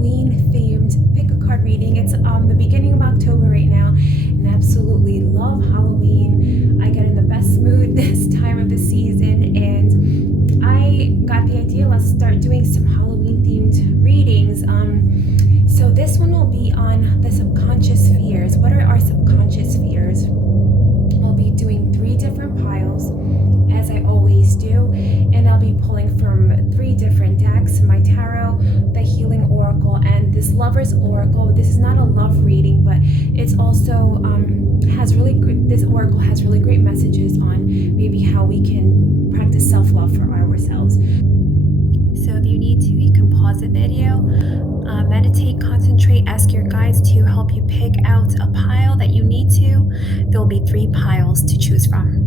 Halloween themed pick a card reading. It's the beginning of October right now, and I absolutely love Halloween. I get in the best mood this time of the season, and I got the idea, let's start doing some Halloween themed readings. So this one will be on the subconscious fears. What are our subconscious fears? I'll be doing 3 different piles, as I always do, and I'll be pulling from 3 different decks: my tarot, the healing oracle, and this lover's oracle. This is not a love reading, but it's also has really good, this oracle has really great messages on maybe how we can practice self-love for ourselves. So if you need to, you can pause the video, meditate, concentrate, ask your guides to help you pick out a pile that you need to. There will be 3 piles to choose from.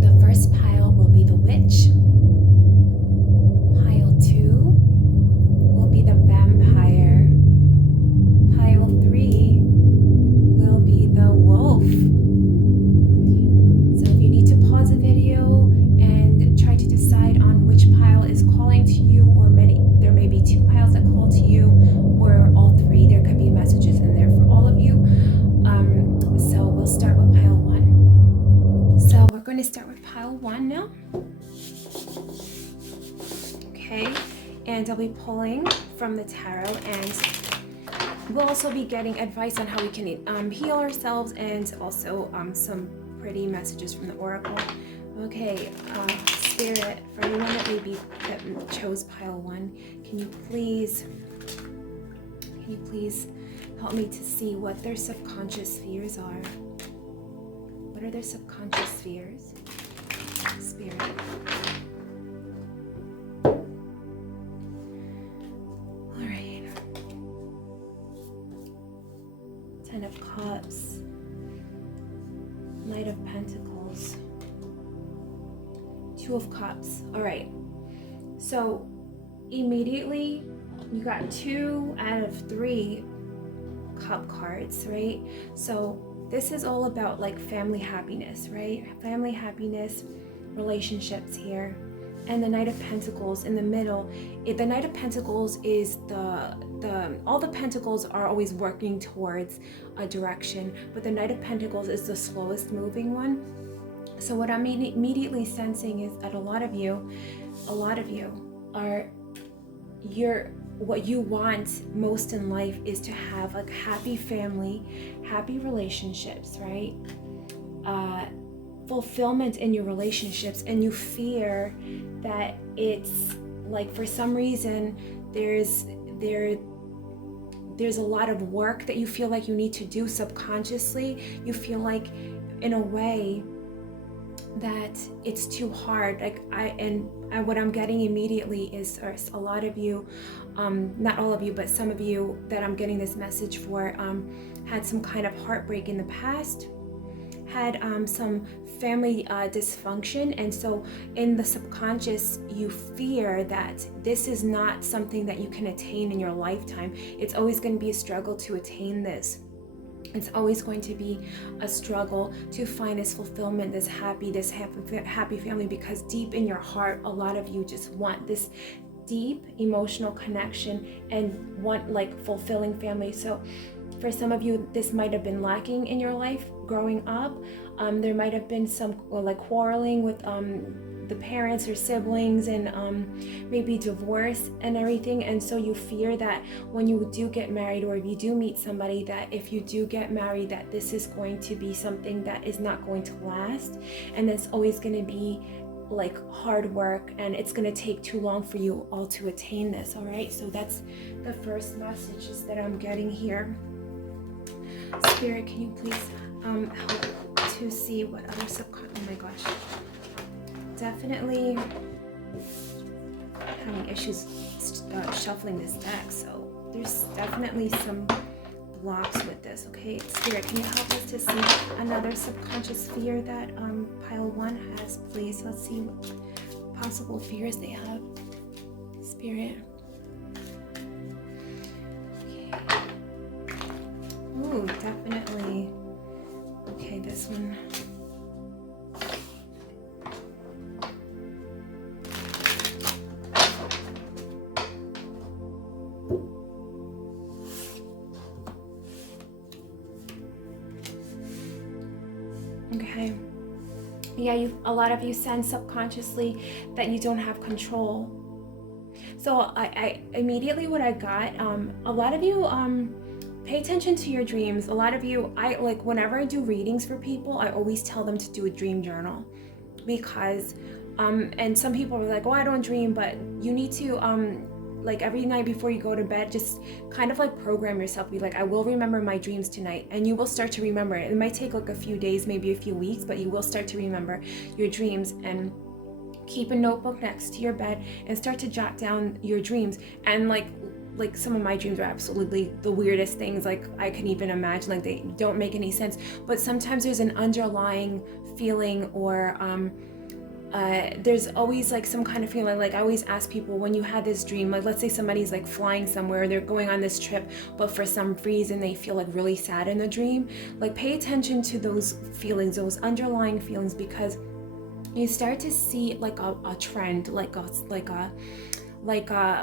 The first pile will be the witch. Pile 2 will be the vampire. Pile 3 will be the wolf. So if you need to pause the video and try to decide on which pile is calling to you, or there may be 2 piles that call to you, or all 3. There could be messages in there for all of you. So we'll start with pile 1. So we're going to start with pile 1 now. Okay, and I'll be pulling from the tarot, and we'll also be getting advice on how we can heal ourselves, and also some pretty messages from the oracle. Okay, Spirit, for anyone that chose pile 1, can you please help me to see what their subconscious fears are? What are their subconscious fears? Spirit. All right. 10 of Cups. Knight of Pentacles. 2 of Cups. All right. So immediately you got 2 out of 3 cup cards, right? So this is all about like family happiness, right? Family happiness, relationships here. And the Knight of Pentacles in the middle. The Knight of Pentacles is all the pentacles are always working towards a direction, but the Knight of Pentacles is the slowest moving one. So what I'm immediately sensing is that a lot of you are, what you want most in life is to have like happy family, happy relationships, right? Fulfillment in your relationships, and you fear that it's like, for some reason there's a lot of work that you feel like you need to do subconsciously. You feel like, in a way, that it's too hard. Like what I'm getting immediately is a lot of you, not all of you, but some of you that I'm getting this message for, had some kind of heartbreak in the past, had some family dysfunction, and so in the subconscious you fear that this is not something that you can attain in your lifetime. It's always going to be a struggle to attain this. It's always going to be a struggle to find this fulfillment, this happy family, because deep in your heart, a lot of you just want this deep emotional connection and want like fulfilling family. So for some of you, this might have been lacking in your life growing up. There might have been some like quarreling with the parents or siblings, and maybe divorce and everything. And so you fear that when you do get married, or if you do meet somebody, that if you do get married, that this is going to be something that is not going to last, and it's always going to be like hard work, and it's going to take too long for you all to attain this. All right, so that's the first messages that I'm getting here. Spirit, can you please help to see what other oh my gosh, definitely having issues shuffling this deck, so there's definitely some blocks with this. Okay, Spirit, can you help us to see another subconscious fear that pile 1 has, please? Let's see what possible fears they have. Spirit. Okay. Ooh, definitely. Okay, this one. Okay. Yeah, a lot of you sense subconsciously that you don't have control. So I immediately what I got, a lot of you pay attention to your dreams. A lot of you, I like whenever I do readings for people, I always tell them to do a dream journal, because and some people are like, oh, I don't dream, but you need to like every night before you go to bed, just kind of like program yourself, be like, I will remember my dreams tonight, and you will start to remember it. It might take like a few days, maybe a few weeks, but you will start to remember your dreams. And keep a notebook next to your bed and start to jot down your dreams. And like some of my dreams are absolutely the weirdest things, like I can even imagine, like they don't make any sense, but sometimes there's an underlying feeling, or there's always like some kind of feeling. Like I always ask people, when you had this dream, like let's say somebody's like flying somewhere, they're going on this trip, but for some reason they feel like really sad in the dream, like pay attention to those feelings, those underlying feelings, because you start to see like a trend, like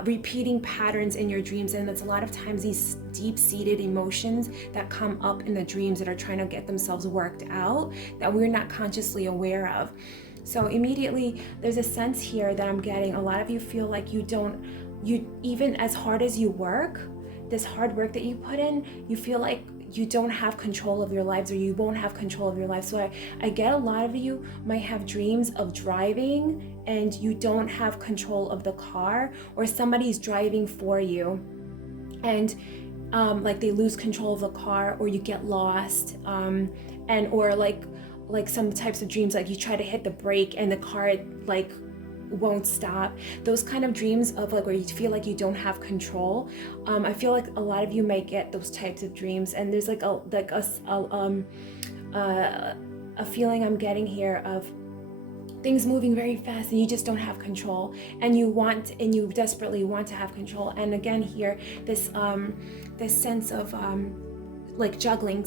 repeating patterns in your dreams. And it's a lot of times these deep-seated emotions that come up in the dreams that are trying to get themselves worked out, that we're not consciously aware of. So immediately there's a sense here that I'm getting, a lot of you feel like you even as hard as you work, this hard work that you put in, you feel like you don't have control of your lives, or you won't have control of your life. So I get a lot of you might have dreams of driving and you don't have control of the car, or somebody's driving for you and like they lose control of the car, or you get lost, and or like some types of dreams, like you try to hit the brake and the car like won't stop. Those kind of dreams of like where you feel like you don't have control. I feel like a lot of you might get those types of dreams, and there's like a feeling I'm getting here of things moving very fast and you just don't have control, and you desperately want to have control. And again here, this sense of like juggling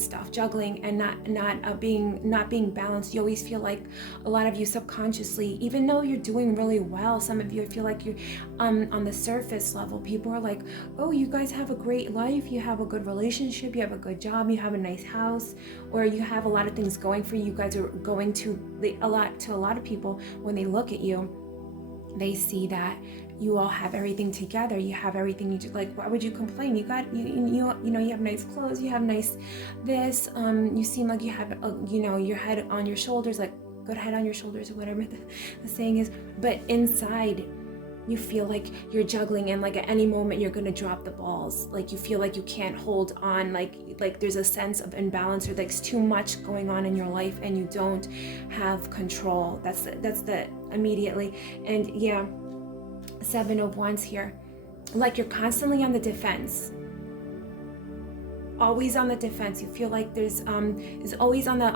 and not being balanced. You always feel like, a lot of you subconsciously, even though you're doing really well, some of you feel like you're on the surface level, people are like, oh, you guys have a great life, you have a good relationship, you have a good job, you have a nice house, or you have a lot of things going for you. You guys are going to a lot of people, when they look at you, they see that you all have everything together. You have everything you do. Like, why would you complain? You got you have nice clothes. You have nice this. You seem like you have your head on your shoulders, like good head on your shoulders, or whatever the saying is. But inside, you feel like you're juggling, and like at any moment you're gonna drop the balls. Like you feel like you can't hold on. Like there's a sense of imbalance, or like it's too much going on in your life, and you don't have control. That's the immediately. And yeah. 7 of Wands here, like you're constantly on the defense, always on the defense. You feel like there's always on the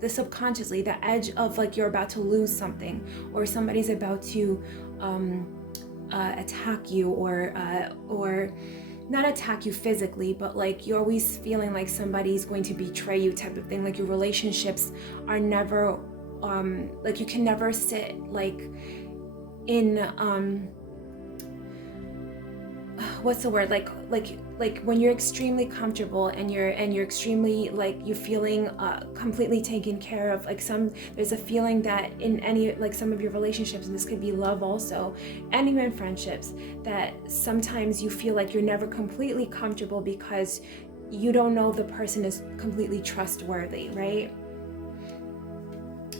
the subconsciously, the edge of like you're about to lose something, or somebody's about to attack you, or not attack you physically, but like you're always feeling like somebody's going to betray you, type of thing. Like your relationships are never like you can never sit like in what's the word, like when you're extremely comfortable and you're extremely like you're feeling completely taken care of. Like there's a feeling that in any, like some of your relationships, and this could be love also, and even friendships, that sometimes you feel like you're never completely comfortable because you don't know if the person is completely trustworthy, right?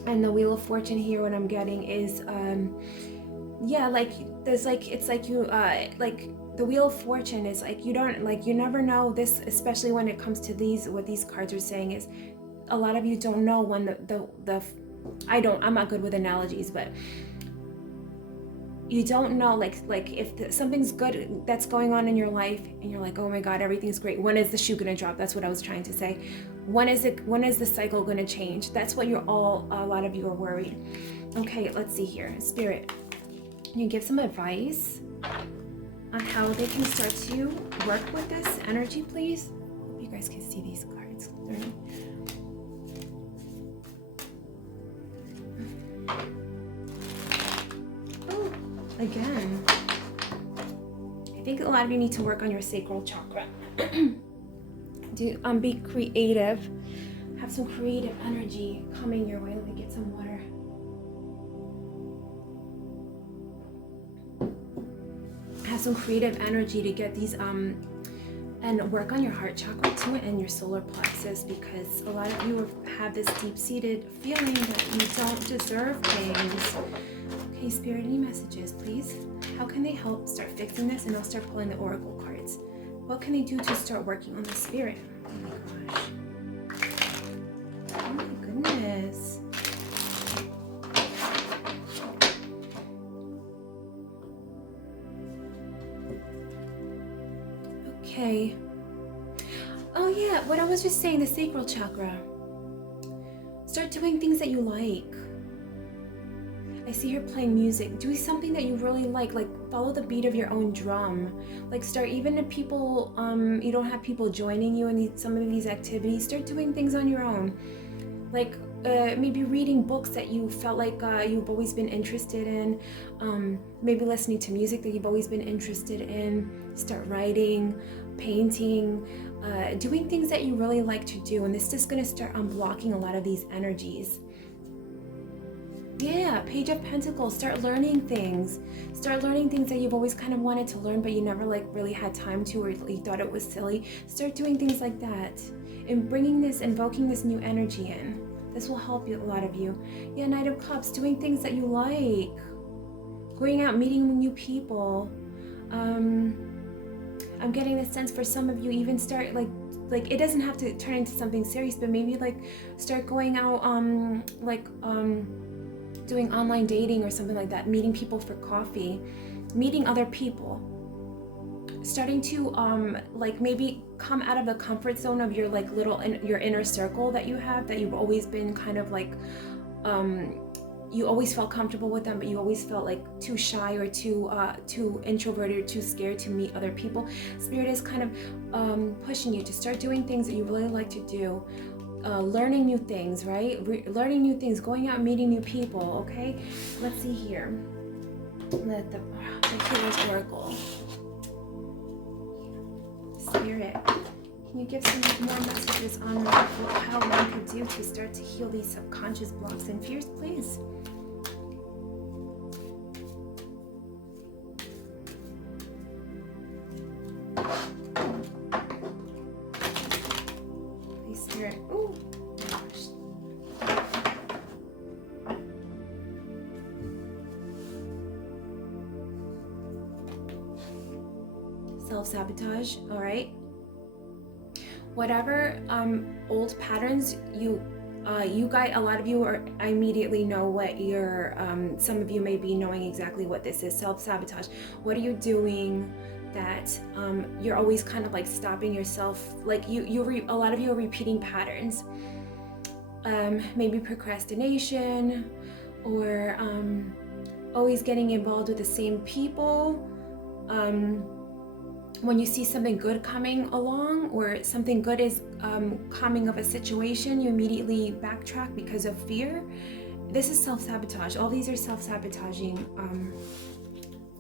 And the Wheel of Fortune here, what I'm getting is like there's like, it's like you like the Wheel of Fortune is like you never know this, especially when it comes to what these cards are saying is, a lot of you don't know when I'm not good with analogies, but you don't know like if something's good that's going on in your life and you're like, oh my God, everything's great, when is the shoe gonna drop? That's what I was trying to say. When is the cycle gonna change? That's what a lot of you are worried. Okay, let's see here. Spirit, can you give some advice on how they can start to work with this energy, please? Hope you guys can see these cards clearly. Oh, again. I think a lot of you need to work on your sacral chakra. Be creative. Have Have some creative energy coming your way. Let me get some water. Have some creative energy to get these and work on your heart chakra too and your solar plexus, because a lot of you have this deep-seated feeling that you don't deserve things. Okay, Spirit, any messages, please? How can they help start fixing this? And I'll start pulling the oracle cards. What can they do to start working on the spirit? Oh my gosh. Oh my goodness. Okay. Oh yeah, what I was just saying, the sacral chakra. Start doing things that you like. I see her playing music. Do something that you really like follow the beat of your own drum. Like start, even if people, you don't have people joining you in some of these activities, start doing things on your own. Like maybe reading books that you felt like you've always been interested in. Maybe listening to music that you've always been interested in. Start writing, painting, doing things that you really like to do. And this is going to start unblocking a lot of these energies. Yeah, Page of Pentacles. Start learning things. Start learning things that you've always kind of wanted to learn, but you never really had time to, or you thought it was silly. Start doing things like that and invoking this new energy in. This will help you, a lot of you. Yeah, Knight of Cups. Doing things that you like. Going out, meeting new people. I'm getting the sense for some of you, even start like it doesn't have to turn into something serious, but maybe start going out, doing online dating or something like that, meeting people for coffee, meeting other people, starting to maybe come out of the comfort zone of your your inner circle that you have, that you've always been kind of you always felt comfortable with them, but you always felt like too shy or too introverted or too scared to meet other people. Spirit is kind of pushing you to start doing things that you really like to do. Learning new things, right? Learning new things, going out and meeting new people, okay? Let's see here. Let the Healer's Oracle. Spirit, can you give some more messages on how one could do to start to heal these subconscious blocks and fears, please? Please, Spirit. Ooh. Self-sabotage, all right? Whatever old patterns you guys, a lot of you I immediately know what your, some of you may be knowing exactly what this is. Self-sabotage. What are you doing that you're always kind of stopping yourself? A lot of you are repeating patterns. Maybe procrastination, or always getting involved with the same people. When you see something good coming along, or something good is coming of a situation, you immediately backtrack because of fear. This is self-sabotage. All these are self-sabotaging.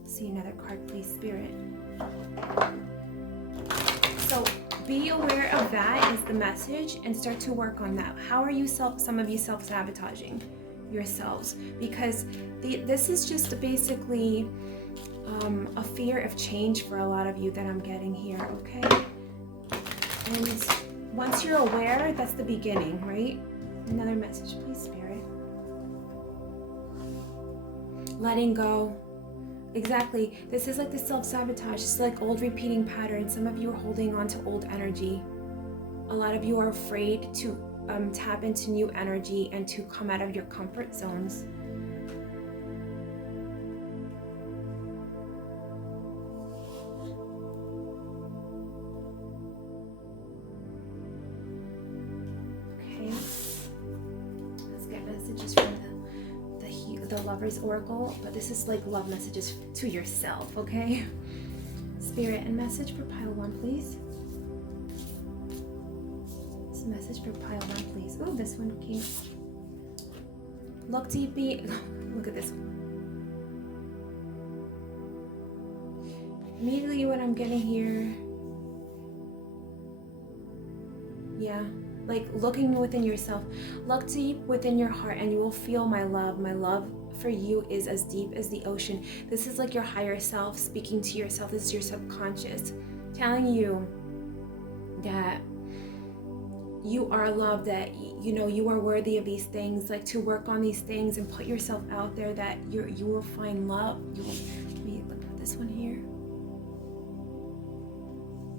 See another card, please, Spirit. So be aware of that is the message, and start to work on that. How are you some of you self-sabotaging yourselves? Because this is just basically a fear of change for a lot of you that I'm getting here, okay? And once you're aware, that's the beginning, right? Another message, please, Spirit. Letting go. Exactly. This is like the self-sabotage. It's like old repeating patterns. Some of you are holding on to old energy. A lot of you are afraid to tap into new energy and to come out of your comfort zones. The Lover's Oracle, but this is like love messages to yourself, okay? Spirit, and message for pile 1, please. This message for pile 1, please. Oh, this one came. Look deeply. Look at this one. Immediately what I'm getting here. Yeah. like looking within yourself. Look deep within your heart and you will feel my love. My love for you is as deep as the ocean. This is like your higher self speaking to yourself. This is your subconscious telling you that you are loved, that you know you are worthy of these things, like to work on these things and put yourself out there, that you will find love. You will, let me look at this one here.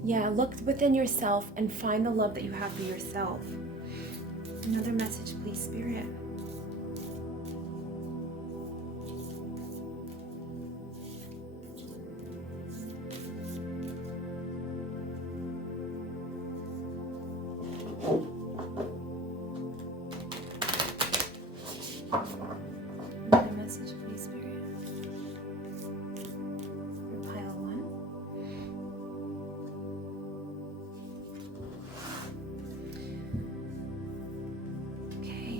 Yeah, look within yourself and find the love that you have for yourself. Another message, please, Spirit. Another message, please, Spirit. For pile 1. Okay,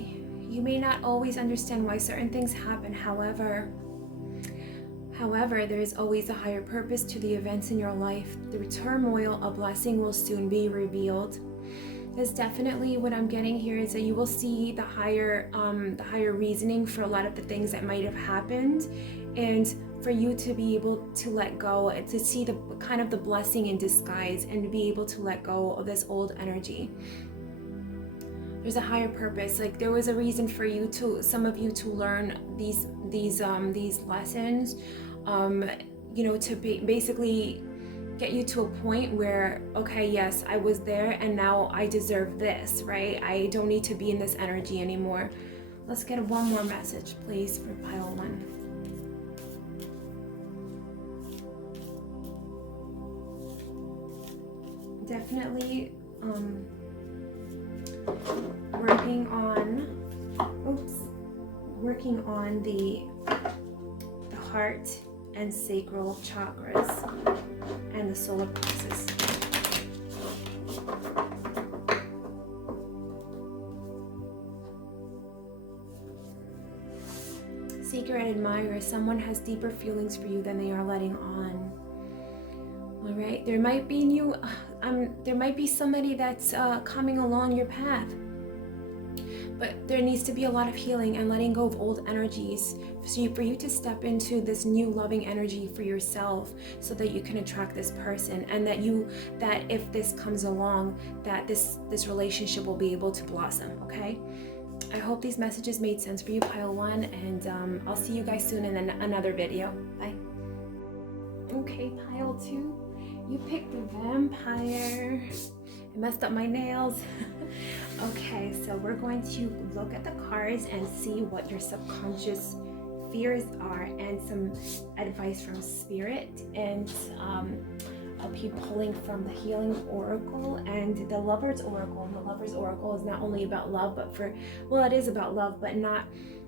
you may not always understand why certain things happen. However, there is always a higher purpose to the events in your life. Through turmoil, a blessing will soon be revealed. There's definitely, what I'm getting here is that you will see the higher reasoning for a lot of the things that might have happened, and for you to be able to let go, to see the kind of the blessing in disguise, and to be able to let go of this old energy. There's a higher purpose. Like there was a reason for you to, some of you, to learn these lessons, you know, to basically get you to a point where, okay, yes, I was there and now I deserve this, right? I don't need to be in this energy anymore. Let's get one more message, please, for pile 1. Definitely working on the heart and sacral chakras and the solar plexus. Seeker and admirer, someone has deeper feelings for you than they are letting on. All right, there might be somebody that's coming along your path, but there needs to be a lot of healing and letting go of old energies for you to step into this new loving energy for yourself, so that you can attract this person, and that if this comes along, that this relationship will be able to blossom. Okay, I hope these messages made sense for you, pile 1, and I'll see you guys soon in another video. Bye. Okay, pile 2, you picked the vampire. I messed up my nails. Okay, so we're going to look at the cards and see what your subconscious fears are, and some advice from Spirit, and I'll be pulling from the Healing Oracle and the Lover's Oracle. And the Lover's Oracle is not only about love, but it is about love, but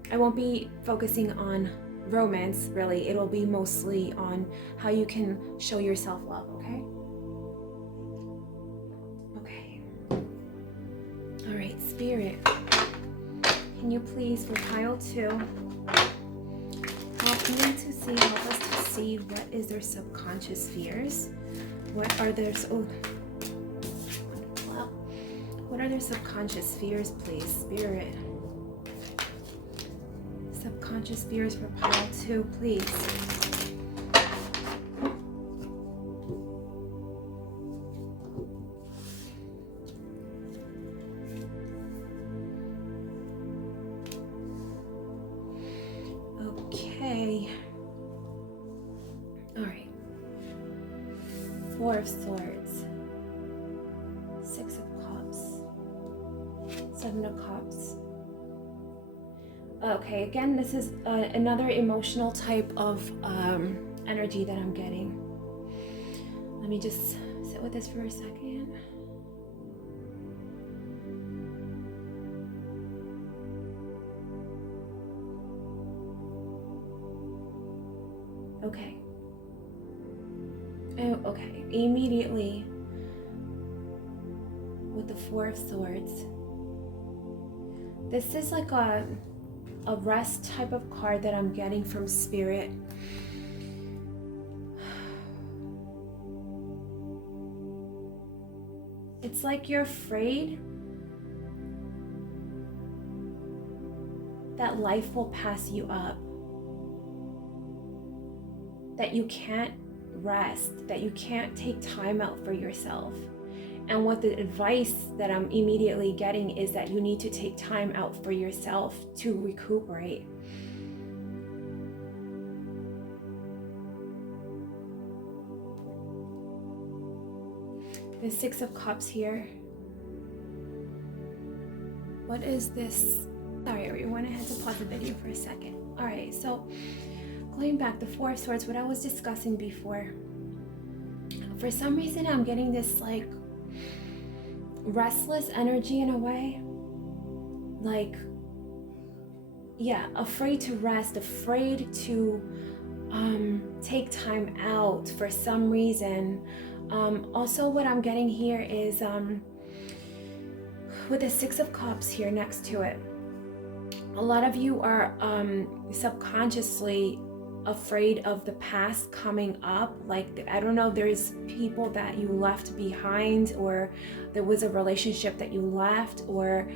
I won't be focusing on romance, really. It'll be mostly on how you can show yourself love, okay? Okay. All right, Spirit, can you please, for pile 2, help us to see what is their subconscious fears? What are their subconscious fears, please, Spirit? Subconscious fears for pile 2, please. Okay. All right. 4 of Swords, 6 of Cups, 7 of Cups. Okay, again, this is another emotional type of energy that I'm getting. Let me just sit with this for a second. Okay. Oh, okay. Immediately, with the 4 of Swords, this is like a rest type of card that I'm getting from Spirit. It's like you're afraid, that life will pass you up, that you can't rest, that you can't take time out for yourself. And what the advice that I'm immediately getting is that you need to take time out for yourself to recuperate. The Six of Cups here. What is this? Sorry, everyone, I had to pause the video for a second. All right, so going back, the Four of Swords, what I was discussing before. For some reason, I'm getting this like restless energy in a way. Like, yeah, afraid to rest, afraid to take time out for some reason. Also, what I'm getting here is with the Six of Cups here next to it, a lot of you are subconsciously afraid of the past coming up. Like, I don't know, there's people that you left behind, or there was a relationship that you left, or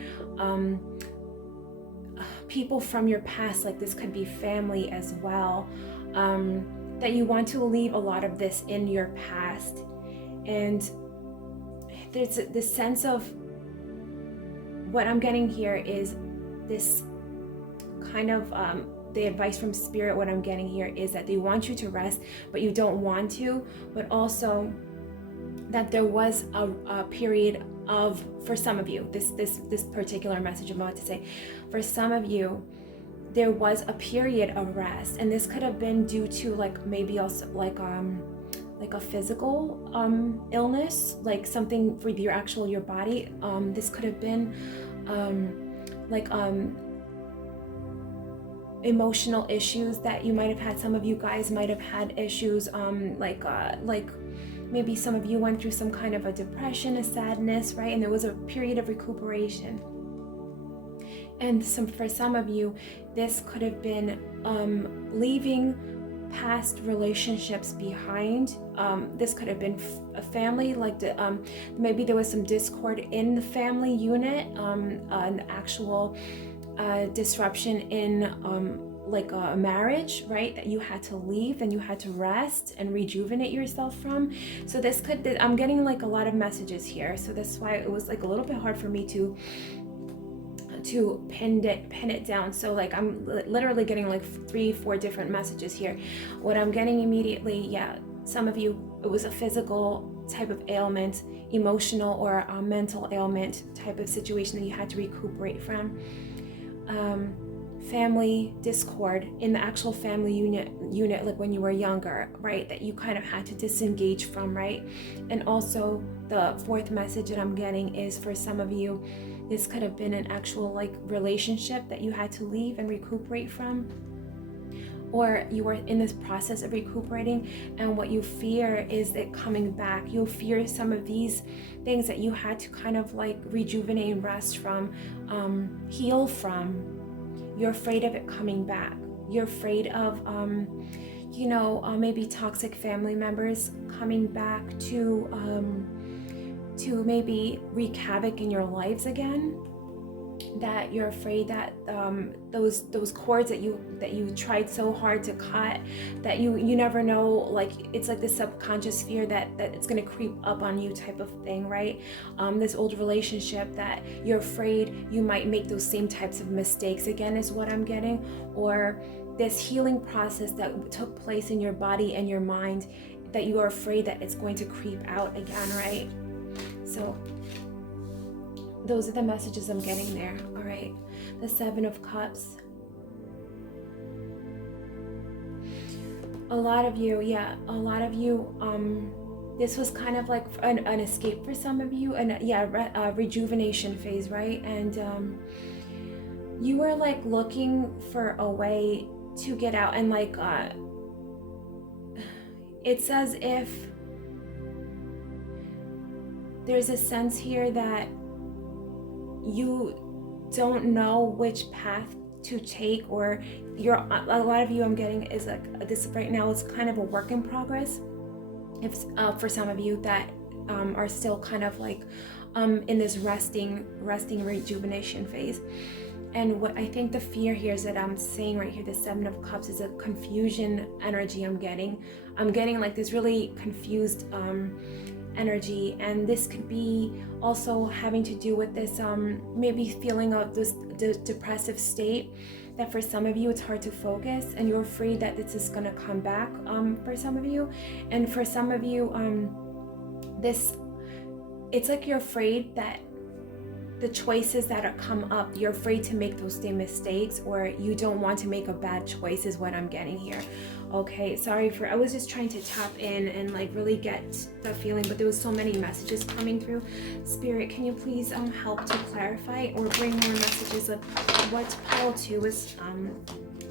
people from your past, like this could be family as well, that you want to leave a lot of this in your past. And there's this sense of, what I'm getting here is this kind of the advice from Spirit. What I'm getting here is that they want you to rest, but you don't want to. But also that there was a period of, for some of you, this particular message I'm about to say, for some of you, there was a period of rest, and this could have been due to like maybe also like a physical illness, like something for your body. This could have been emotional issues that you might have had. Some of you guys might have had issues, like maybe some of you went through some kind of a depression, a sadness, right? And there was a period of recuperation. And for some of you, this could have been leaving past relationships behind. This could have been a family, like maybe there was some discord in the family unit, an actual disruption in like a marriage, right, that you had to leave and you had to rest and rejuvenate yourself from. So this could, I'm getting like a lot of messages here, so that's why it was like a little bit hard for me to pin it down. So like I'm literally getting like 3-4 different messages here. What I'm getting immediately, yeah, some of you, it was a physical type of ailment, emotional or a mental ailment type of situation that you had to recuperate from. Family discord in the actual family unit, like when you were younger, right, that you kind of had to disengage from, right? And also the fourth message that I'm getting is, for some of you, this could have been an actual like relationship that you had to leave and recuperate from, or you were in this process of recuperating, and what you fear is it coming back. You'll fear some of these things that you had to kind of like rejuvenate and rest from, heal from. You're afraid of it coming back. You're afraid of maybe toxic family members coming back to maybe wreak havoc in your lives again. That you're afraid that those cords that you tried so hard to cut, that you never know, like it's like this subconscious fear that it's going to creep up on you type of thing, right? This old relationship that you're afraid you might make those same types of mistakes again is what I'm getting, or this healing process that took place in your body and your mind that you are afraid that it's going to creep out again, right? So those are the messages I'm getting there. All right, the Seven of Cups. A lot of you, this was kind of like an escape for some of you, and rejuvenation phase, right? And you were like looking for a way to get out, and like it's as if there's a sense here that you don't know which path to take, or a lot of you, I'm getting is like this right now, it's kind of a work in progress. If for some of you that are still kind of like in this resting rejuvenation phase, And what I think the fear here is that I'm saying right here, the Seven of Cups is a confusion energy I'm getting. I'm getting like this really confused energy, and this could be also having to do with this maybe feeling of this depressive state, that for some of you it's hard to focus and you're afraid that this is going to come back for some of you. And for some of you, it's like you're afraid that the choices that are come up, you're afraid to make those same mistakes, or you don't want to make a bad choice is what I'm getting here. Okay, sorry I was just trying to tap in and like really get the feeling, but there was so many messages coming through. Spirit, can you please help to clarify or bring more messages of what pile 2 is,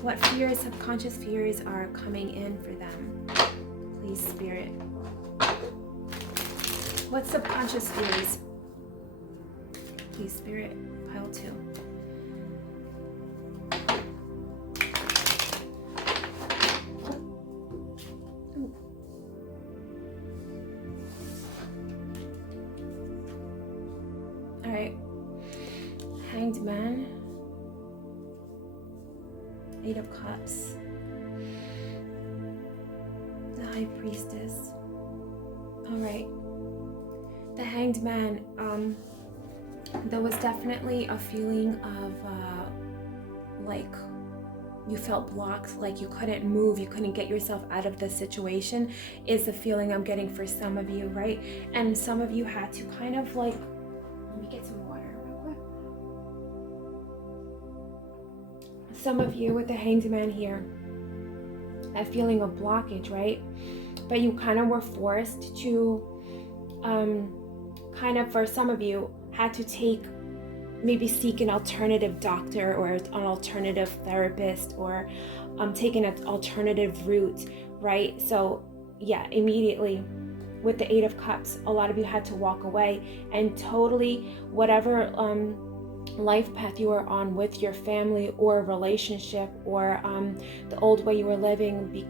what fears, subconscious fears are coming in for them, please, Spirit. What subconscious fears? Please, Spirit, pile 2. Ooh. All right. Hanged Man. 8 of Cups. The High Priestess. All right. The Hanged Man. There was definitely a feeling of like you felt blocked, like you couldn't move, you couldn't get yourself out of the situation, is the feeling I'm getting for some of you, right? And some of you had to kind of like, let me get some water real quick. Some of you with the Hanged Man here, that feeling of blockage, right? But you kind of were forced to kind of, for some of you, had to maybe seek an alternative doctor or an alternative therapist, or take an alternative route, right? So yeah, immediately with the 8 of Cups, a lot of you had to walk away and totally whatever life path you were on with your family or relationship, or the old way you were living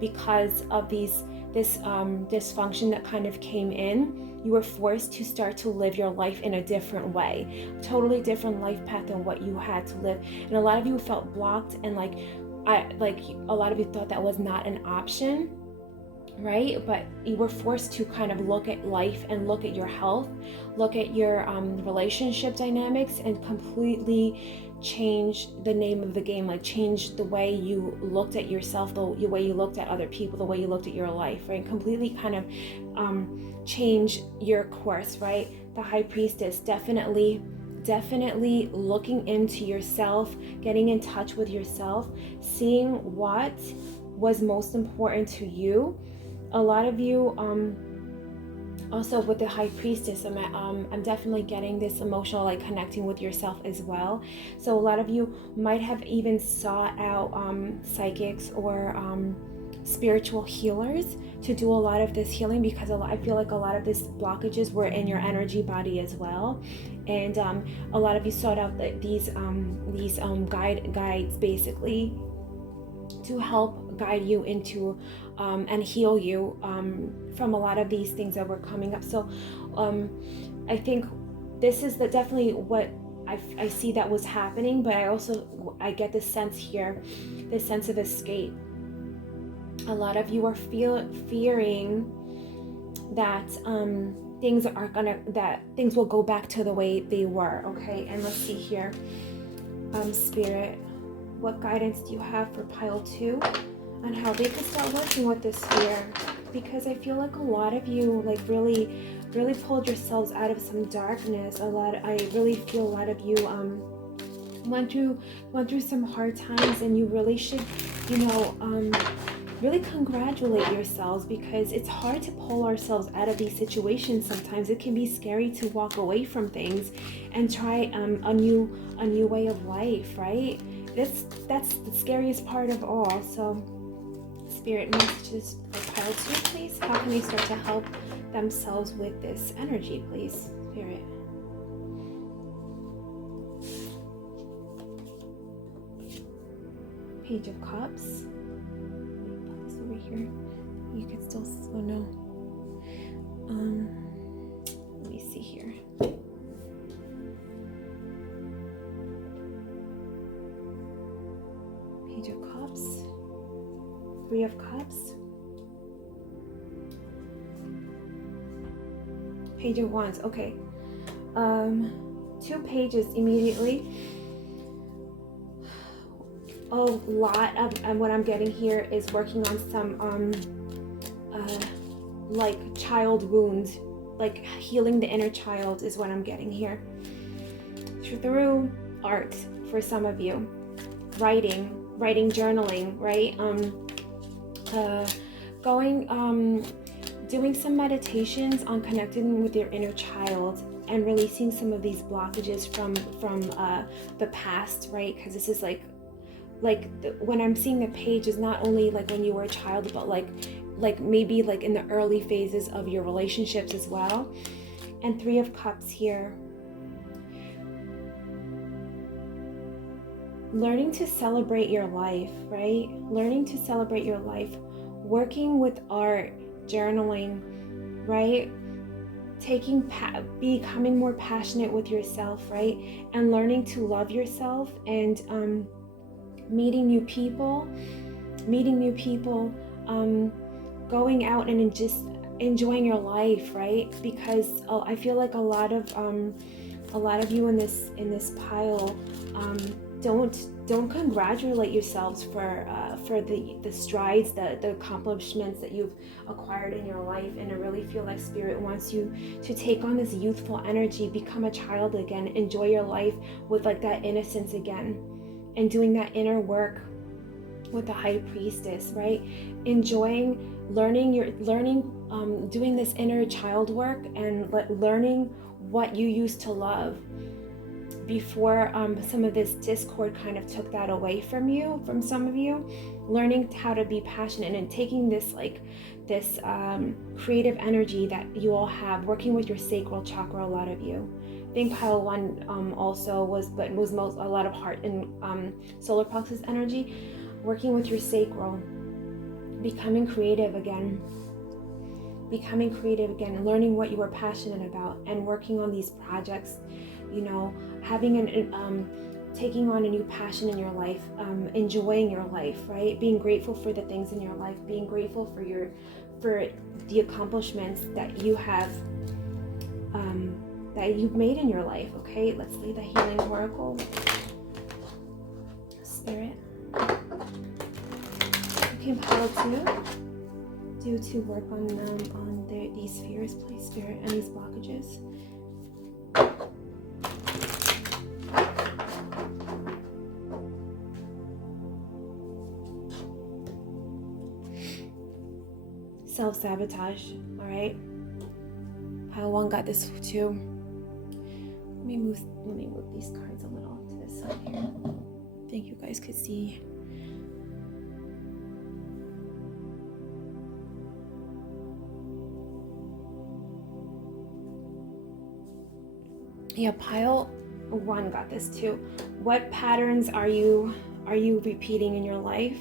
because of this dysfunction that kind of came in, you were forced to start to live your life in a different way, totally different life path than what you had to live. And a lot of you felt blocked, and a lot of you thought that was not an option, right? But you were forced to kind of look at life and look at your health, look at your relationship dynamics, and completely change the name of the game, like change the way you looked at yourself, the way you looked at other people, the way you looked at your life, right? Completely kind of change your course, right? The High Priestess, definitely looking into yourself, getting in touch with yourself, seeing what was most important to you. A lot of you also with the High Priestess, I'm definitely getting this emotional, like connecting with yourself as well. So a lot of you might have even sought out psychics or spiritual healers to do a lot of this healing, because I feel like a lot of these blockages were in your energy body as well. And a lot of you sought out these guides basically to help guide you into and heal you from a lot of these things that were coming up. So I think this is definitely what I see that was happening, but I get this sense here, this sense of escape. A lot of you are fearing that things will go back to the way they were. Okay, and let's see here, Spirit, what guidance do you have for pile 2 on how they could start working with this fear? Because I feel like a lot of you like really pulled yourselves out of some darkness. I really feel a lot of you went through some hard times, and you really should, really congratulate yourselves, because it's hard to pull ourselves out of these situations. Sometimes it can be scary to walk away from things and try a new way of life, right? That's the scariest part of all. So Spirit messages for pile 2, please. How can they start to help themselves with this energy, please, Spirit? Page of Cups. Put this over here. You could still, oh no. Let me see here. Page of Cups, Three of Cups, Page of Wands. Okay, 2 pages immediately. A lot of what I'm getting here is working on some like child wounds, like healing the inner child is what I'm getting here. Through art for some of you, writing, journaling, right? Doing some meditations on connecting with your inner child and releasing some of these blockages from the past, right? Because this is when I'm seeing the page is not only like when you were a child, but like maybe like in the early phases of your relationships as well. And 3 of Cups here. Learning to celebrate your life, right? Learning to celebrate your life, working with art, journaling, right? Becoming more passionate with yourself, right? And learning to love yourself and meeting new people, going out and just enjoying your life, right? Because I feel like a lot of you in this pile don't congratulate yourselves for the strides, the accomplishments that you've acquired in your life. And I really feel like Spirit wants you to take on this youthful energy, become a child again, enjoy your life with like that innocence again, and doing that inner work with the High Priestess, right? Doing this inner child work and learning what you used to love before some of this discord kind of took that away from some of you. Learning how to be passionate and taking this creative energy that you all have, working with your sacral chakra, a lot of you. I think pile 1 also was a lot of heart and solar plexus energy, working with your sacral, becoming creative again, learning what you were passionate about and working on these projects, taking on a new passion in your life, enjoying your life, right? Being grateful for the things in your life, being grateful for the accomplishments that you have, that you've made in your life. Okay, let's leave the healing oracle. Spirit, you can pile 2 to work on these fears, please, Spirit, and these blockages. Self-sabotage, all right? Pile 1 got this too. Let me move these cards a little to this side here. I think you guys could see. Yeah, pile 1 got this too. What patterns are you repeating in your life?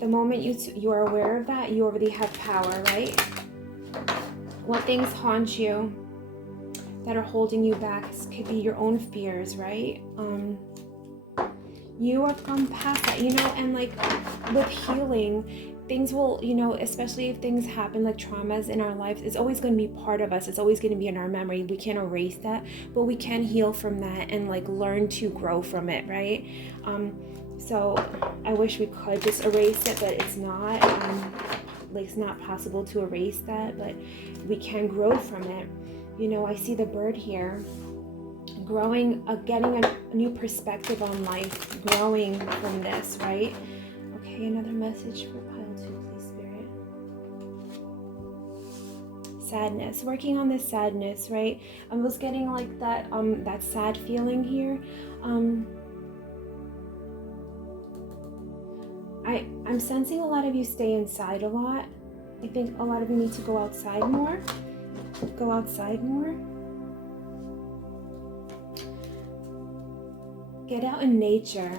The moment you are aware of that, you already have power, right? What things haunt you that are holding you back? This could be your own fears, right? You have gone past that, and like with healing, things will, especially if things happen like traumas in our lives, it's always going to be part of us. It's always going to be in our memory. We can't erase that, but we can heal from that and like learn to grow from it, right? So I wish we could just erase it, but it's not. It's not possible to erase that, but we can grow from it. I see the bird here, growing, getting a new perspective on life, growing from this, right? Okay, another message for pile 2, please, Spirit. Sadness, working on this sadness, right? I was getting like that sad feeling here. I'm sensing a lot of you stay inside a lot. I think a lot of you need to go outside more. Get out in nature.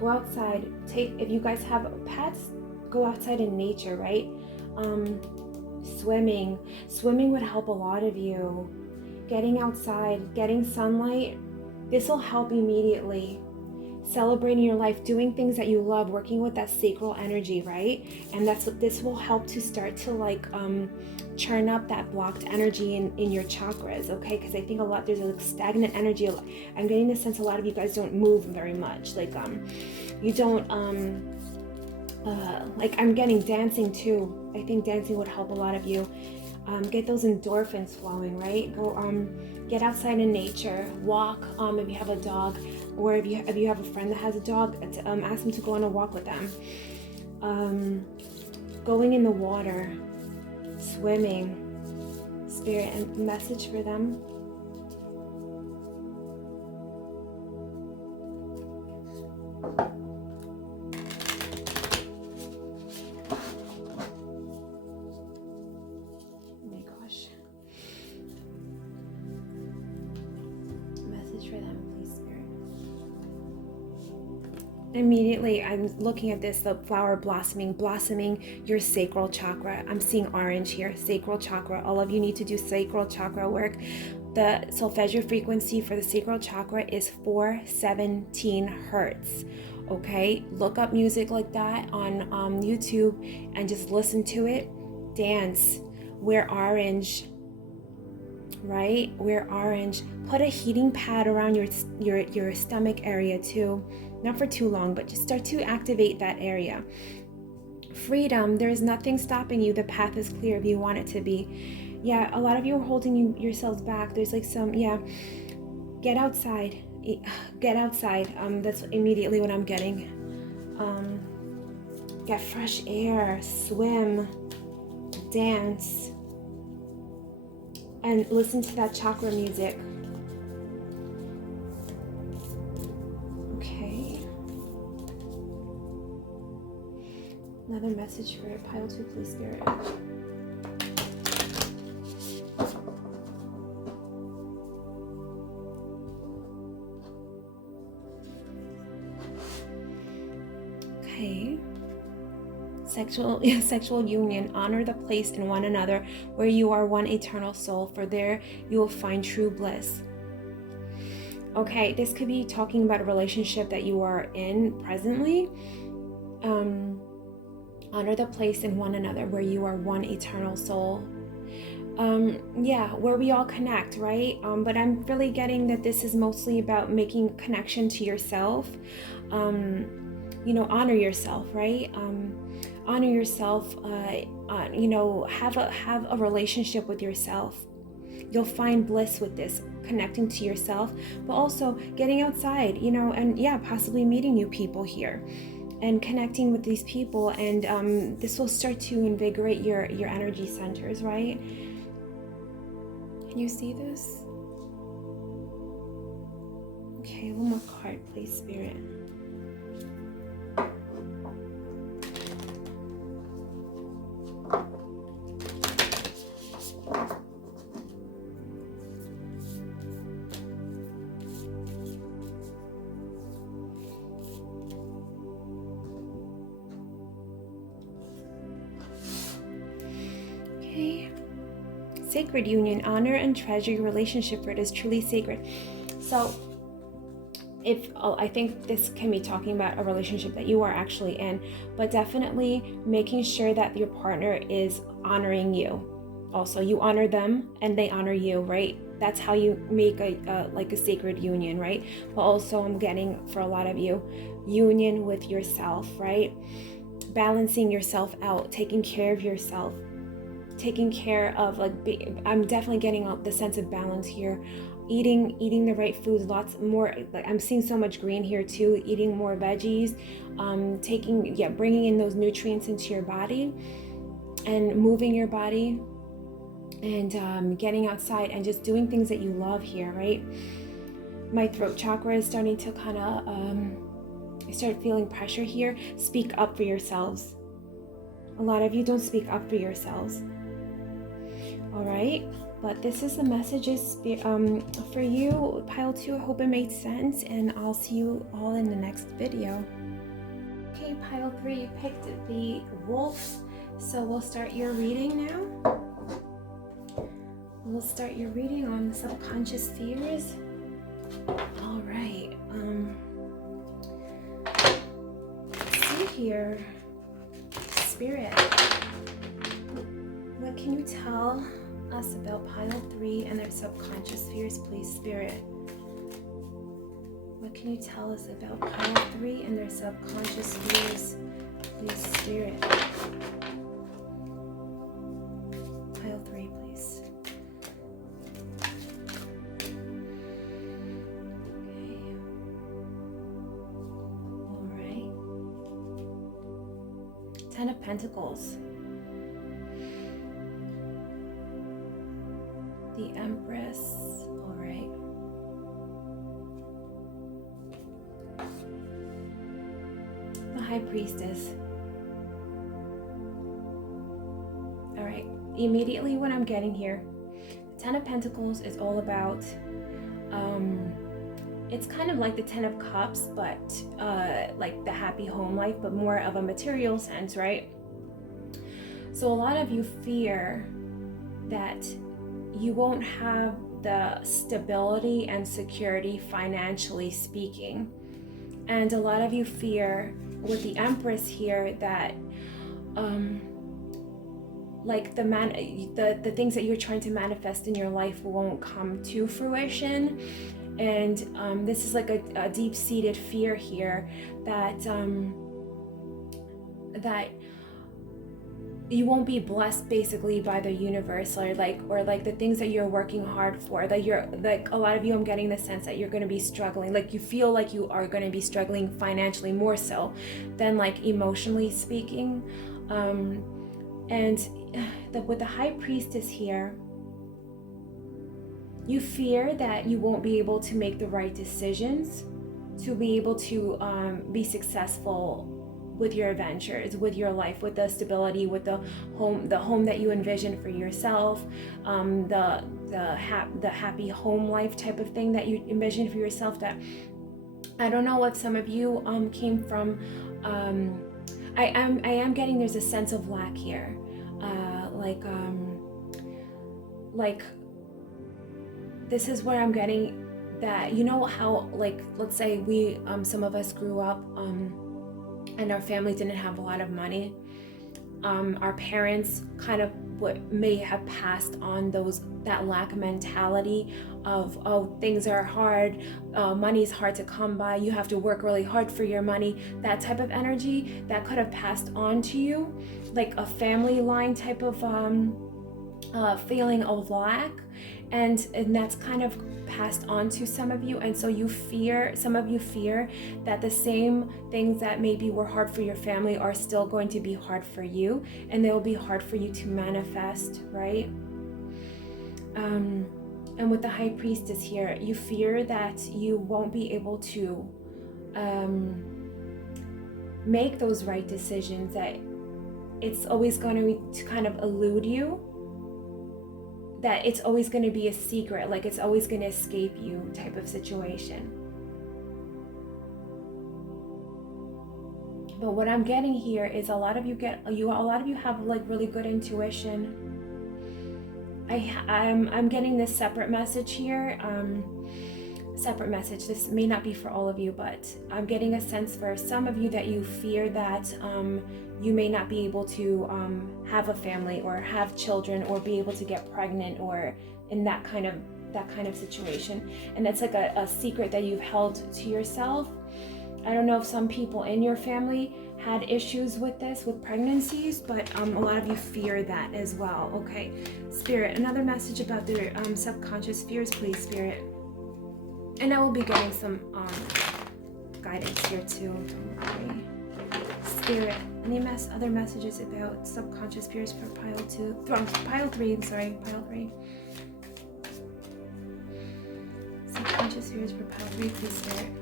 Go outside. If you guys have pets, go outside in nature, right? Swimming would help a lot of you. Getting outside, getting sunlight, this will help immediately. celebrating your life, doing things that you love, working with that sacral energy, right? And this will help to start to like churn up that blocked energy in your chakras, okay? Because I think there's a stagnant energy. I'm getting the sense a lot of you guys don't move very much. Like you don't like I'm getting dancing too. I think dancing would help a lot of you. Get those endorphins flowing, right? Go get outside in nature, walk. If you have a dog, or if you have a friend that has a dog, ask them to go on a walk with them. Going in the water, swimming. Spirit and message for them. Immediately I'm looking at this, the flower blossoming your sacral chakra. I'm seeing orange here, sacral chakra. All of you need to do sacral chakra work. The solfeggio frequency for the sacral chakra is 417 hertz. Okay, look up music like that on YouTube and just listen to it. Dance, wear orange, right? Wear orange. Put a heating pad around your stomach area too. Not for too long, but just start to activate that area. Freedom, there is nothing stopping you. The path is clear if you want it to be. Yeah, a lot of you are holding yourselves back. There's like some, get outside. Get outside. That's immediately what I'm getting. Get fresh air, swim, dance, and listen to that chakra music. Another message for pile 2, please, Spirit. Okay. Sexual union. Honor the place in one another where you are one eternal soul, for there you will find true bliss. Okay, this could be talking about a relationship that you are in presently. Honor the place in one another where you are one eternal soul. Where we all connect, right? But I'm really getting that this is mostly about making connection to yourself. Honor yourself, right? Honor yourself. Have a relationship with yourself. You'll find bliss with this, connecting to yourself, but also getting outside, and possibly meeting new people here. And connecting with these people, and this will start to invigorate your energy centers, right? Can you see this? Okay, one more card, please, Spirit. Sacred union. Honor and treasure your relationship, for it is truly sacred. So I think this can be talking about a relationship that you are actually in, but definitely making sure that your partner is honoring you. Also, you honor them and they honor you, right? That's how you make a sacred union, right? But also I'm getting, for a lot of you, union with yourself, right? Balancing yourself out, taking care of yourself, taking care of, I'm definitely getting the sense of balance here. Eating the right foods, lots more, I'm seeing so much green here too, eating more veggies, bringing in those nutrients into your body and moving your body, and getting outside and just doing things that you love here, right? My throat chakra is starting to kind of, I start feeling pressure here. Speak up for yourselves. A lot of you don't speak up for yourselves. All right, but this is the messages for you, pile 2. I hope it made sense, and I'll see you all in the next video. Okay, pile 3, you picked the wolf, so we'll start your reading now. We'll start your reading on subconscious fears. All right. here. Spirit, what can you tell us about pile 3 and their subconscious fears, please, Spirit? What can you tell us about pile 3 and their subconscious fears, please, Spirit? Pile 3, please. Okay. All right. 10 of Pentacles. The Empress. All right. The High Priestess. All right. Immediately what I'm getting here, the 10 of Pentacles is all about, it's kind of like the 10 of Cups, but like the happy home life, but more of a material sense, right? So a lot of you fear that you won't have the stability and security financially speaking. And a lot of you fear with the Empress here that like the things that you're trying to manifest in your life won't come to fruition. And this is like a deep-seated fear here that that you won't be blessed basically by the universe, or like the things that you're working hard for, that you're like, a lot of you, I'm getting the sense that you're going to be struggling, like you feel like you are going to be struggling financially more so than like emotionally speaking. And with the High Priestess here, you fear that you won't be able to make the right decisions to be able to be successful with your adventures, with your life, with the stability, with the home that you envision for yourself, the happy home life type of thing that you envision for yourself. That I don't know if some of you came from. I am getting there's a sense of lack here, like this is where I'm getting that, you know how, like, let's say we some of us grew up and our family didn't have a lot of money. Our parents kind of may have passed on that lack mentality of, oh, things are hard, money's hard to come by, you have to work really hard for your money. That type of energy that could have passed on to you, like a family line type of feeling of lack, and that's kind of passed on to some of you. And so some of you fear that the same things that maybe were hard for your family are still going to be hard for you, and they will be hard for you to manifest, right? And with the High Priestess here, you fear that you won't be able to make those right decisions, that it's always going to kind of elude you, that it's always going to be a secret, like it's always going to escape you type of situation. But what I'm getting here is a lot of you have like really good intuition. I'm getting this separate message here. Separate message. This may not be for all of you, but I'm getting a sense for some of you that you fear that you may not be able to have a family or have children or be able to get pregnant or in that kind of situation. And it's like a secret that you've held to yourself. I don't know if some people in your family had issues with this, with pregnancies, but a lot of you fear that as well. Okay, Spirit, another message about their subconscious fears, please, Spirit. And I will be getting some guidance here too, don't worry. Spirit, any other messages about subconscious fears for pile 3, pile 3. Subconscious fears for pile 3, please, Spirit.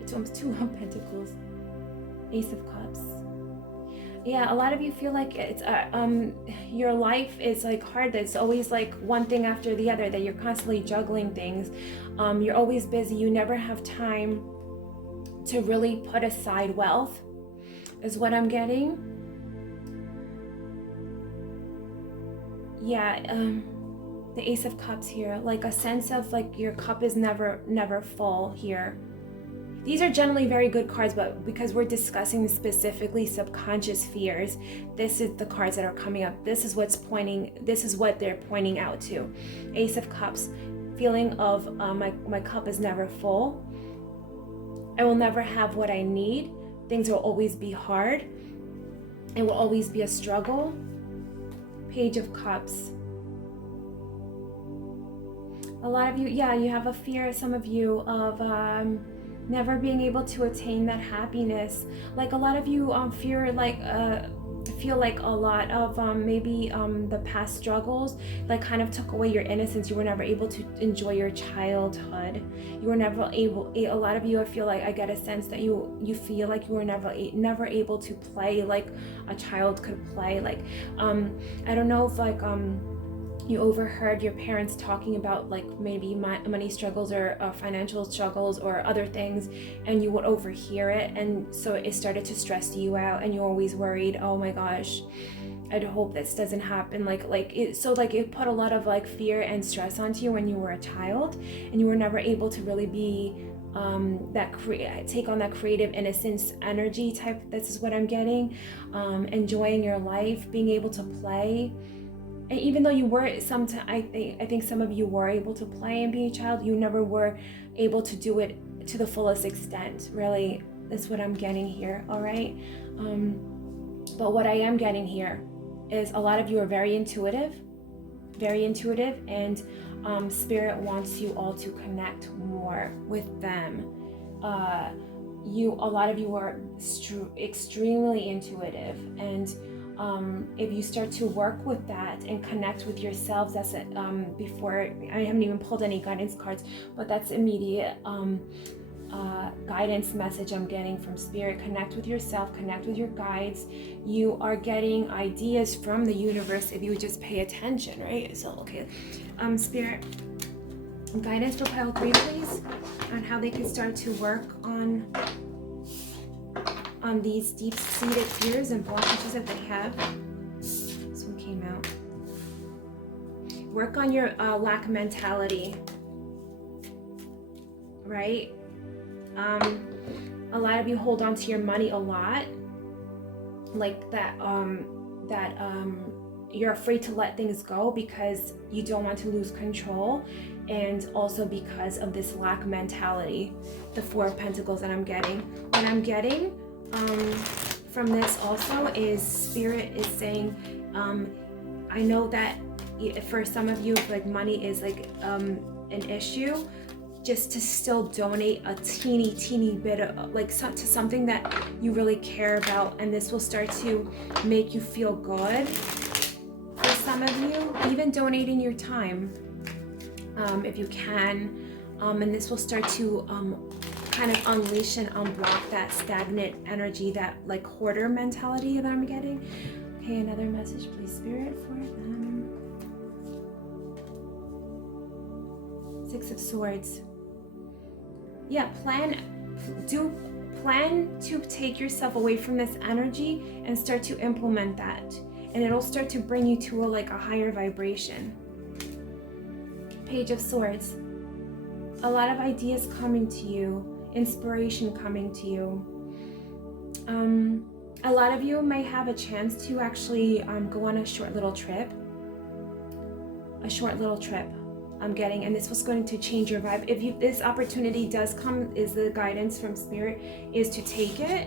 It's almost 2 of Pentacles. Ace of Cups. Yeah, a lot of you feel like it's your life is like hard. It's always like one thing after the other, that you're constantly juggling things. You're always busy. You never have time to really put aside wealth, is what I'm getting. Yeah, the Ace of Cups here, like a sense of like your cup is never full here. These are generally very good cards, but because we're discussing specifically subconscious fears, this is the cards that are coming up. This is what they're pointing out to. Ace of Cups, feeling of my cup is never full. I will never have what I need. Things will always be hard. It will always be a struggle. Page of Cups. A lot of you, yeah, you have a fear, some of you, of never being able to attain that happiness. Like a lot of you feel like a lot of maybe the past struggles like kind of took away your innocence. You were never able to enjoy your childhood. You were never able, a lot of you, I feel like I get a sense that you feel like you were never able to play like a child could play. Like I don't know if like you overheard your parents talking about like maybe money struggles or financial struggles or other things, and you would overhear it, and so it started to stress you out, and you're always worried, oh my gosh, I'd hope this doesn't happen. It put a lot of like fear and stress onto you when you were a child, and you were never able to really be take on that creative innocence energy type. This is what I'm getting. Enjoying your life, being able to play. And even though you were I think some of you were able to play and be a child, you never were able to do it to the fullest extent. Really, that's what I'm getting here. All right. But what I am getting here is a lot of you are very intuitive, and Spirit wants you all to connect more with them. A lot of you are extremely intuitive, and if you start to work with that and connect with yourselves, that's it. Before, I haven't even pulled any guidance cards, but that's immediate guidance message I'm getting from Spirit. Connect with yourself, connect with your guides. You are getting ideas from the universe if you would just pay attention, right? So, okay. Spirit, guidance for pile 3, please, on how they can start to work on these deep-seated fears and blockages that they have. This one came out. Work on your lack mentality, right? A lot of you hold on to your money a lot, like that. You're afraid to let things go because you don't want to lose control, and also because of this lack mentality. The 4 of Pentacles that I'm getting. What I'm getting from this also is Spirit is saying, I know that for some of you, like money is like an issue, just to still donate a teeny bit of like to something that you really care about, and this will start to make you feel good. For some of you, even donating your time, if you can, and this will start to kind of unleash and unblock that stagnant energy, that like hoarder mentality that I'm getting. Okay, another message, please, Spirit, for them. 6 of Swords. Yeah, plan to take yourself away from this energy and start to implement that, and it'll start to bring you to a higher vibration. Page of Swords. A lot of ideas coming to you. Inspiration coming to you. A lot of you may have a chance to actually go on a short little trip. I'm getting, and this was going to change your vibe. If this opportunity does come, is the guidance from Spirit is to take it,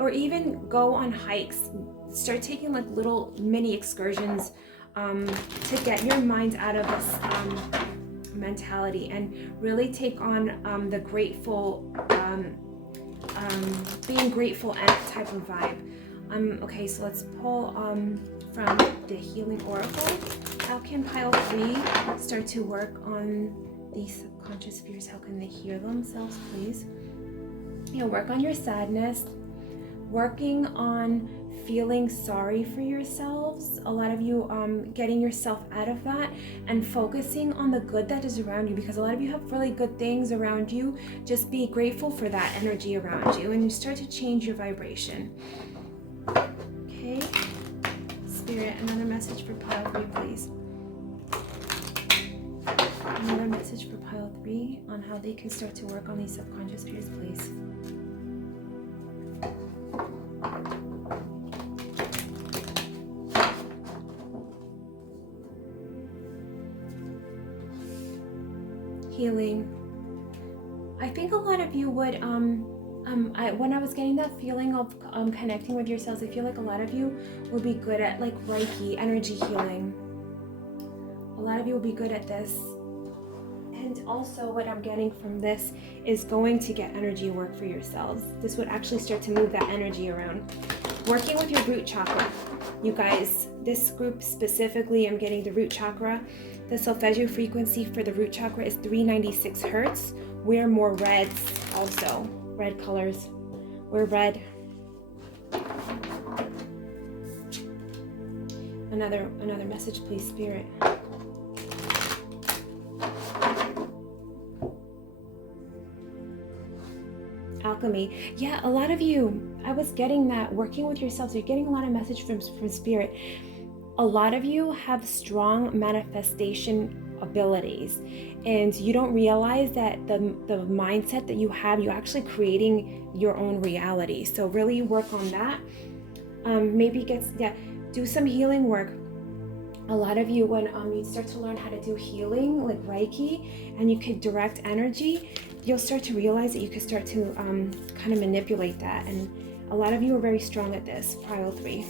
or even go on hikes. Start taking like little mini excursions to get your mind out of this mentality and really take on the grateful, being grateful and type of vibe. Okay, so let's pull from the Healing Oracle. How can pile 3 start to work on these subconscious fears? How can they heal themselves, please? Work on your sadness, working on feeling sorry for yourselves. A lot of you getting yourself out of that and focusing on the good that is around you, because a lot of you have really good things around you. Just be grateful for that energy around you, and you start to change your vibration. Okay, Spirit, another message for pile 3, please. Another message for pile 3 on how they can start to work on these subconscious fears, please. Healing. I think a lot of you would, when I was getting that feeling of connecting with yourselves, I feel like a lot of you will be good at like Reiki, energy healing. A lot of you will be good at this. And also what I'm getting from this is going to get energy work for yourselves. This would actually start to move that energy around. Working with your root chakra. You guys, this group specifically, I'm getting the root chakra. The solfeggio frequency for the root chakra is 396 hertz. Wear more reds also. Red colors. Wear red. Another message, please, Spirit. Alchemy. Yeah, a lot of you, I was getting that working with yourselves. You're getting a lot of message from Spirit. A lot of you have strong manifestation abilities, and you don't realize that the mindset that you have, you're actually creating your own reality. So really work on that. Maybe do some healing work. A lot of you, when you start to learn how to do healing, like Reiki, and you could direct energy, you'll start to realize that you could start to kind of manipulate that. And a lot of you are very strong at this, pile 3.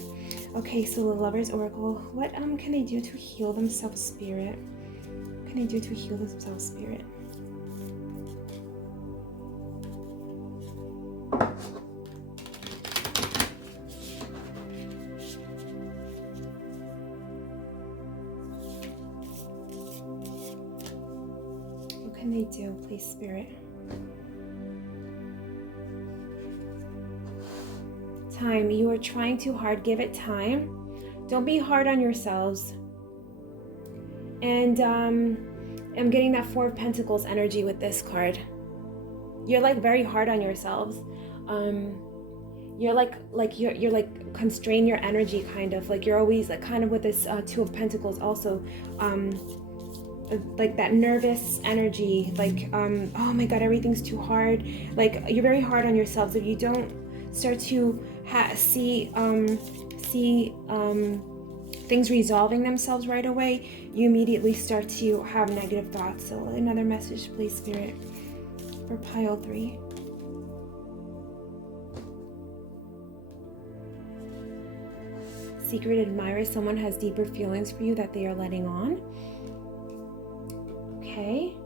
Okay, so the Lover's Oracle, what can they do to heal themselves, Spirit? What can they do to heal themselves, Spirit? What can they do, please, Spirit? Time. You are trying too hard. Give it time. Don't be hard on yourselves. And I'm getting that 4 of Pentacles energy with this card. You're like very hard on yourselves. You're like constrain your energy, kind of like you're always like kind of with this 2 of Pentacles also. Like that nervous energy, like oh my god, everything's too hard. Like you're very hard on yourselves. If you don't start to see things resolving themselves right away, you immediately start to have negative thoughts. So another message, please, Spirit, for pile 3. Secret admirer. Someone has deeper feelings for you that they are letting on. Okay.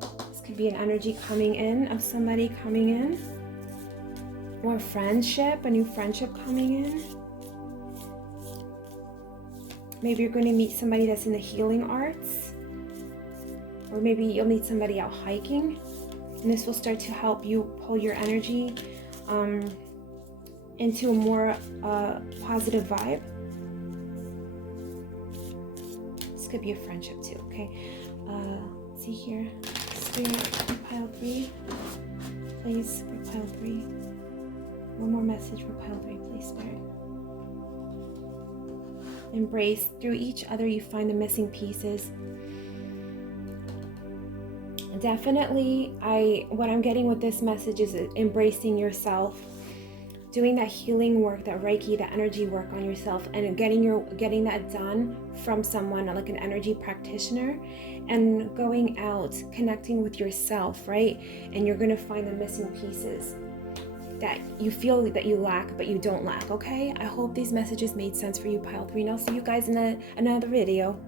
This could be an energy coming in of somebody coming in. Or friendship, a new friendship coming in. Maybe you're going to meet somebody that's in the healing arts. Or maybe you'll meet somebody out hiking. And this will start to help you pull your energy into a more positive vibe. This could be a friendship too, okay? Let's see here. Spirit for pile 3. Please, for pile 3. One more message for pile 3, please, Spirit. Embrace. Through each other, you find the missing pieces. Definitely, what I'm getting with this message is embracing yourself, doing that healing work, that Reiki, that energy work on yourself, and getting that done from someone like an energy practitioner, and going out, connecting with yourself, right? And you're gonna find the missing pieces that you feel that you lack, but you don't lack, okay? I hope these messages made sense for you, pile 3, and I'll see you guys in another video.